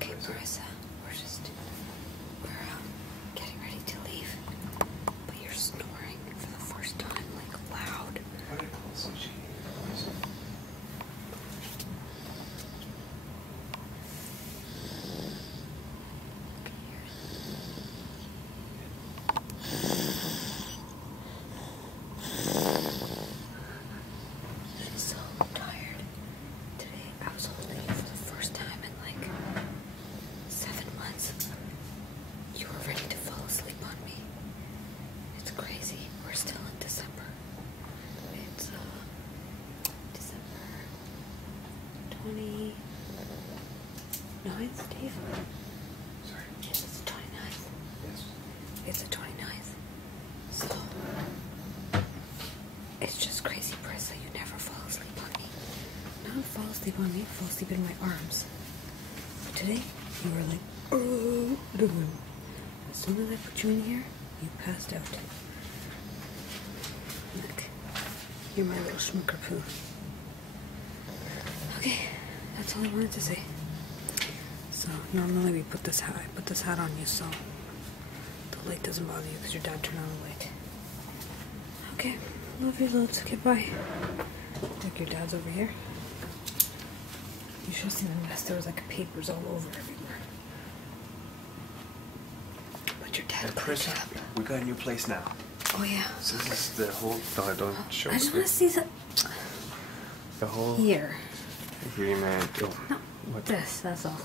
Okay, Marissa, we're getting ready to leave, but you're snoring for the first time, like loud. What are you called? So she She's so tired. Today I was holding you for the first time in like 7 months. You were ready to fall asleep on me. It's crazy. We're still in December. It's December 29th, Dave? sorry. Yes, it's the 29th. Yes. It's the 29th. So, it's just crazy, Marissa. You never fall asleep on me. Not fall asleep on me, fall asleep in my arms. But today, you were like, oh. As soon as I put you in here, you passed out. Look, you're my little schmucker poo. Okay, that's all I wanted to say. So, normally we put this hat, I put this hat on you so the light doesn't bother you because your dad turned on the light. Okay, love you loads. Okay, bye. Look, your dad's over here. You should have seen the mess. There was like papers all over everywhere. But your dad cleaned it up. We got a new place now. Oh yeah. So this is the whole. No, don't show. I just want to see the whole here. agreement. Oh, No, what? this. That's all.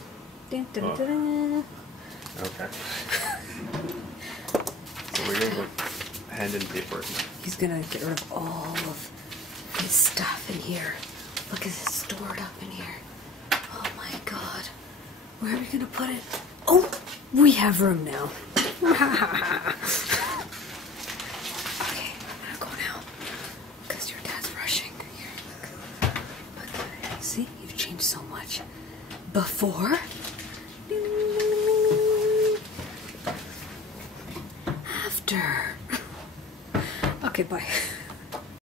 Dun, dun, Oh. dun, dun. Okay. So we're gonna go hand in paperwork now. He's gonna get rid of all of his stuff in here. Look at this stored up in here. Oh my god. Where are we gonna put it? Oh, we have room now. Okay, I'm gonna go now. Because your dad's rushing. Here, look. Look. See, you've changed so much. Before. After. Okay, bye.